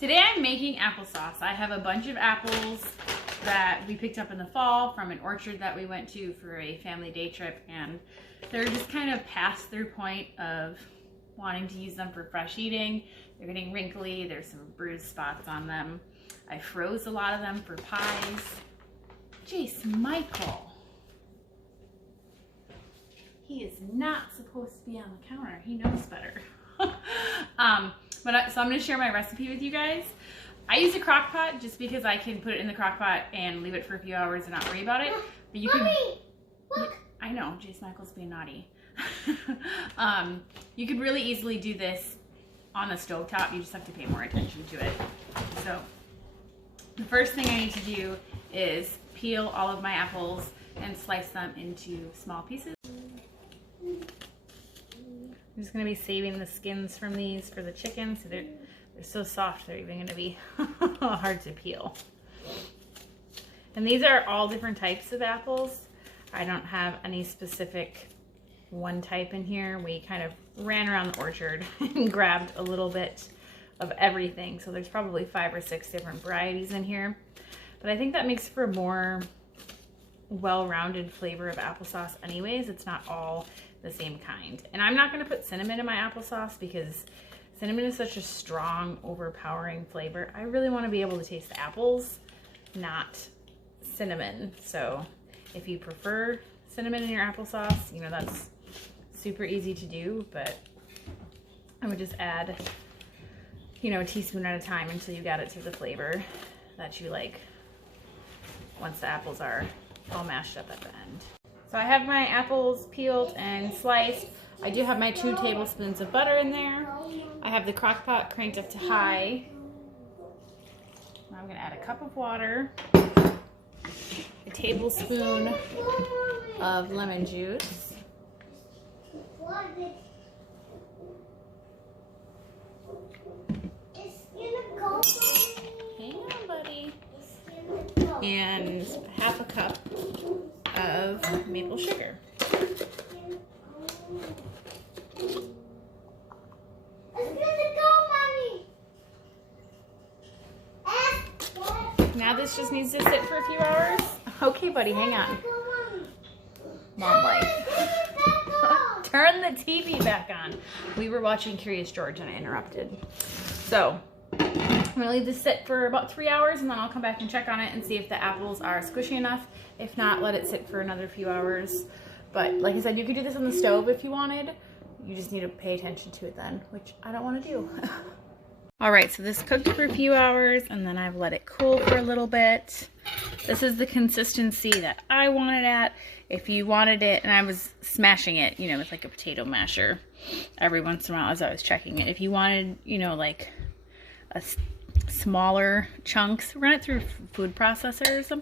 Today I'm making applesauce. I have a bunch of apples that we picked up in the fall from an orchard that we went to for a family day trip, and they're just kind of past their point of wanting to use them for fresh eating. They're getting wrinkly, there's some bruised spots on them. I froze a lot of them for pies. Jace Michael. He is not supposed to be on the counter. He knows better. So I'm going to share my recipe with you guys. I use a crock pot just because I can put it in the crock pot and leave it for a few hours and not worry about it. But you can. Look. I know, Jace Michael's being naughty. You could really easily do this on the stovetop. You just have to pay more attention to it. So the first thing I need to do is peel all of my apples and slice them into small pieces. I'm just going to be saving the skins from these for the chicken, so they're so soft they're even going to be hard to peel. And these are all different types of apples. I don't have any specific one type in here. We kind of ran around the orchard and grabbed a little bit of everything, so there's probably 5 or 6 different varieties in here. But I think that makes for a more well-rounded flavor of applesauce anyways. It's not all the same kind. And I'm not going to put cinnamon in my applesauce because cinnamon is such a strong, overpowering flavor. I really want to be able to taste the apples, not cinnamon. So if you prefer cinnamon in your applesauce, you know, that's super easy to do, but I would just add, you know, a teaspoon at a time until you got it to the flavor that you like once the apples are all mashed up at the end. So I have my apples peeled and sliced. I do have my 2 tablespoons of butter in there. I have the crock pot cranked up to high. I'm gonna add a cup of water, a tablespoon of lemon juice, hang on, buddy, and half a cup of maple sugar. Now this just needs to sit for a few hours. Okay, buddy, hang on. Mom life. Turn the TV back on. We were watching Curious George and I interrupted. So I'm gonna leave this sit for about 3 hours and then I'll come back and check on it and see if the apples are squishy enough. If not, let it sit for another few hours. But like I said, you could do this on the stove if you wanted. You just need to pay attention to it then, which I don't want to do. All right, so this cooked for a few hours and then I've let it cool for a little bit. This is the consistency that I wanted at. If you wanted it, and I was smashing it, you know, with like a potato masher every once in a while as I was checking it. If you wanted, you know, like a smaller chunks, run it through a food processor or something.